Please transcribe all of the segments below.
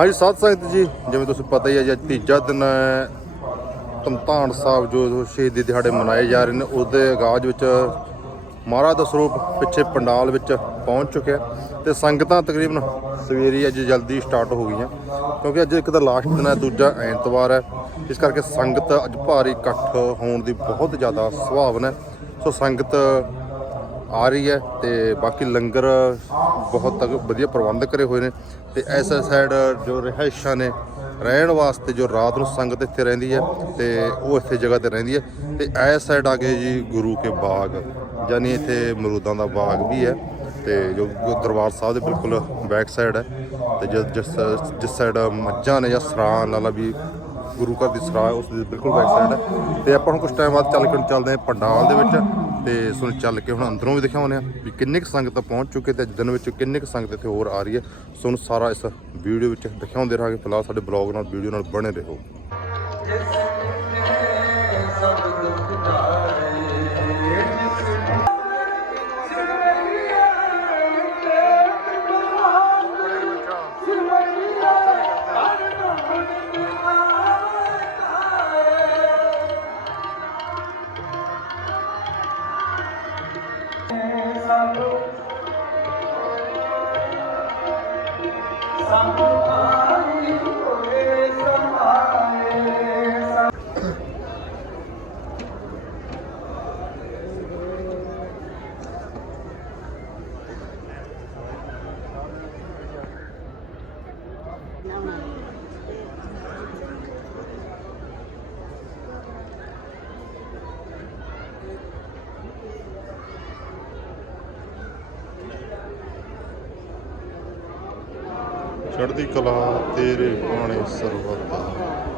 ਹਾਂਜੀ, ਸਾਧ ਸੰਗਤ ਜੀ, ਜਿਵੇਂ ਤੁਸੀਂ ਪਤਾ ਹੀ ਹੈ ਜੀ, ਅੱਜ ਤੀਜਾ ਦਿਨ ਹੈ। ਧਮਤਾਨ ਸਾਹਿਬ ਜੋ ਸ਼ਹੀਦੀ ਦਿਹਾੜੇ ਮਨਾਏ ਜਾ ਰਹੇ ਨੇ, ਉਹਦੇ ਆਗਾਜ਼ ਵਿੱਚ ਮਹਾਰਾਜ ਦਾ ਸਰੂਪ ਪਿੱਛੇ ਪੰਡਾਲ ਵਿੱਚ ਪਹੁੰਚ ਚੁੱਕਿਆ ਤੇ ਸੰਗਤਾਂ ਤਕਰੀਬਨ ਸਵੇਰੇ ਅੱਜ ਜਲਦੀ ਸਟਾਰਟ ਹੋ ਗਈਆਂ। ਕਿਉਂਕਿ ਅੱਜ ਇੱਕ ਤਾਂ ਲਾਸਟ ਦਿਨ ਹੈ, ਦੂਜਾ ਐਤਵਾਰ ਹੈ। ਇਸ ਕਰਕੇ ਸੰਗਤ ਅੱਜ ਭਾਰੀ ਇਕੱਠ ਹੋਣ ਦੀ ਬਹੁਤ ਜ਼ਿਆਦਾ ਸੁਭਾਵਨਾ ਸੋ ਸੰਗਤ ਆ ਰਹੀ ਹੈ ਤੇ ਬਾਕੀ ਲੰਗਰ ਬਹੁਤ ਤੱਕ ਵਧੀਆ ਪ੍ਰਬੰਧ ਕਰੇ ਹੋਏ ਨੇ ਤੇ ਇਸ ਸਾਈਡ ਜੋ ਰਿਹਾਇਸ਼ਾਂ ਨੇ, ਰਹਿਣ ਵਾਸਤੇ ਜੋ ਰਾਤ ਨੂੰ ਸੰਗਤ ਇੱਥੇ ਰਹਿੰਦੀ ਹੈ ਤੇ ਉਹ ਇੱਥੇ ਜਗ੍ਹਾ ਤੇ ਰਹਿੰਦੀ ਹੈ ਤੇ ਇਸ ਸਾਈਡ ਆ ਕੇ ਜੀ ਗੁਰੂ ਕੇ ਬਾਗ, ਯਾਨੀ ਇੱਥੇ ਮਰੂਦਾਂ ਦਾ ਬਾਗ ਵੀ ਹੈ ਤੇ ਜੋ ਦਰਬਾਰ ਸਾਹਿਬ ਦੇ ਬਿਲਕੁਲ ਬੈਕ ਸਾਈਡ ਹੈ ਤੇ ਜਿਸ ਜਿਸ ਸਾਈਡ ਮੱਝਾਂ ਨੇ ਜਾਂ ਸਰਾਂ ਨਾਲਾ ਵੀ ਗੁਰੂ ਘਰ ਦੀ ਸਰਾਹ ਉਸ ਦੇ ਬਿਲਕੁਲ ਬੈਕ ਸਾਈਡ ਹੈ। ਤੇ ਆਪਾਂ ਹੁਣ ਕੁਝ ਟਾਈਮ ਬਾਅਦ ਚੱਲ ਕੇ ਹੁਣ ਚੱਲਦੇ ਹਾਂ ਪੰਡਾਲ ਦੇ ਵਿੱਚ। ਤੇ ਸੁਣ ਚੱਲ ਕੇ ਹੁਣ ਅੰਦਰੋਂ ਵੀ ਦਿਖਾਉਂਦੇ ਆ ਵੀ ਕਿੰਨੇ ਕੁ ਸੰਗਤ ਪਹੁੰਚ ਚੁੱਕੇ ਤੇ ਦਿਨ ਵਿੱਚ ਕਿੰਨੇ ਕੁ ਸੰਗਤ ਇੱਥੇ ਹੋਰ ਆ ਰਹੀ ਹੈ। ਸੋ ਹੁਣ ਸਾਰਾ ਇਸ ਵੀਡੀਓ ਵਿੱਚ ਦਿਖਾਉਂਦੇ ਰਹਾਂਗੇ। ਫਿਲਹਾਲ ਸਾਡੇ ਬਲੌਗ ਨਾਲ ਵੀਡੀਓ ਨਾਲ ਬਣੇ ਰਹੋ। Santo. Santo. ਚੜ੍ਹਦੀ ਕਲਾ ਤੇਰੇ ਬਾਣੇ ਸਰਬੱਤ।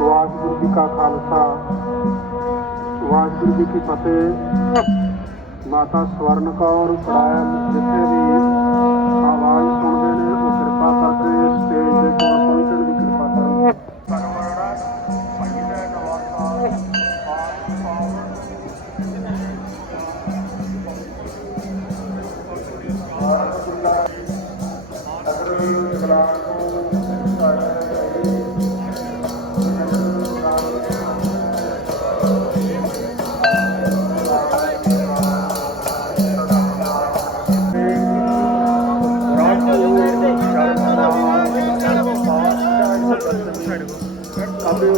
ਵਾਹਿਗੁਰੂ ਜੀ ਕਾ ਖਾਲਸਾ, ਵਾਹਿਗੁਰੂ ਜੀ ਕੀ ਫਤਿਹ। ਮਾਤਾ ਸਵਰਨ ਕੌਰ ਕੜਾਇਲ ਜਿੱਥੇ ਵੀ ਆਵਾਜ਼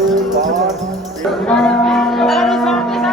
Thank you.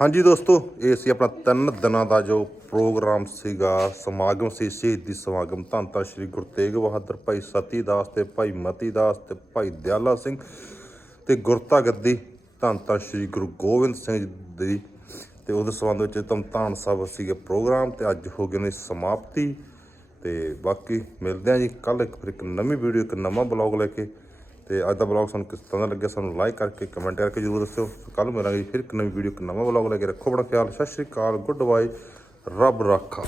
ਹਾਂਜੀ ਦੋਸਤੋ, ਇਹ ਸੀ ਆਪਣਾ ਤਿੰਨ ਦਿਨਾਂ ਦਾ ਜੋ ਪ੍ਰੋਗਰਾਮ ਸੀਗਾ, ਸਮਾਗਮ ਸੀ, ਸ਼ਹੀਦੀ ਸਮਾਗਮ। ਧੰਨ ਧੰਨ ਸ਼੍ਰੀ ਗੁਰੂ ਤੇਗ ਬਹਾਦਰ, ਭਾਈ ਸਤੀ ਦਾਸ ਤੇ ਭਾਈ ਮਤੀ ਦਾਸ ਤੇ ਭਾਈ ਦਿਆਲਾ ਸਿੰਘ ਤੇ ਗੁਰਤਾ ਗੱਦੀ ਧੰਨ ਧੰਨ ਸ਼੍ਰੀ ਗੁਰੂ ਗੋਬਿੰਦ ਸਿੰਘ ਦੀ ਤੇ ਉਹਦੇ ਸੰਬੰਧ ਵਿੱਚ ਧਮਤਾਨ ਸਾਹਿਬ ਸੀਗੇ ਪ੍ਰੋਗਰਾਮ ਤੇ ਅੱਜ ਹੋ ਗਏ ਨੇ ਸਮਾਪਤੀ। ਤੇ ਬਾਕੀ ਮਿਲਦੇ ਆ ਜੀ ਕੱਲ ਇੱਕ ਫਿਰ ਇੱਕ ਨਵੀਂ ਵੀਡੀਓ, ਇੱਕ ਨਵਾਂ ਬਲੌਗ ਲੈ ਕੇ। ਤੇ ਅੱਜ ਦਾ ਬਲੌਗ ਸਾਨੂੰ ਕਿਸ ਤਰ੍ਹਾਂ ਦਾ ਲੱਗਿਆ ਸਾਨੂੰ ਲਾਈਕ ਕਰਕੇ ਕਮੈਂਟ ਕਰਕੇ ਜਰੂਰ ਦੱਸਿਓ। ਕੱਲ ਮਿਲਾਂਗੇ ਜੀ ਫਿਰ ਇੱਕ ਨਵੀਂ ਵੀਡੀਓ ਇੱਕ ਨਵਾਂ ਬਲੌਗ ਲੈ ਕੇ ਰੱਖੋ। ਬੜਾ ਖਿਆਲ, ਸਤਿ ਸ਼੍ਰੀ ਅਕਾਲ ਗੁੱਡ ਬਾਏ ਰੱਬ ਰਾਖਾ।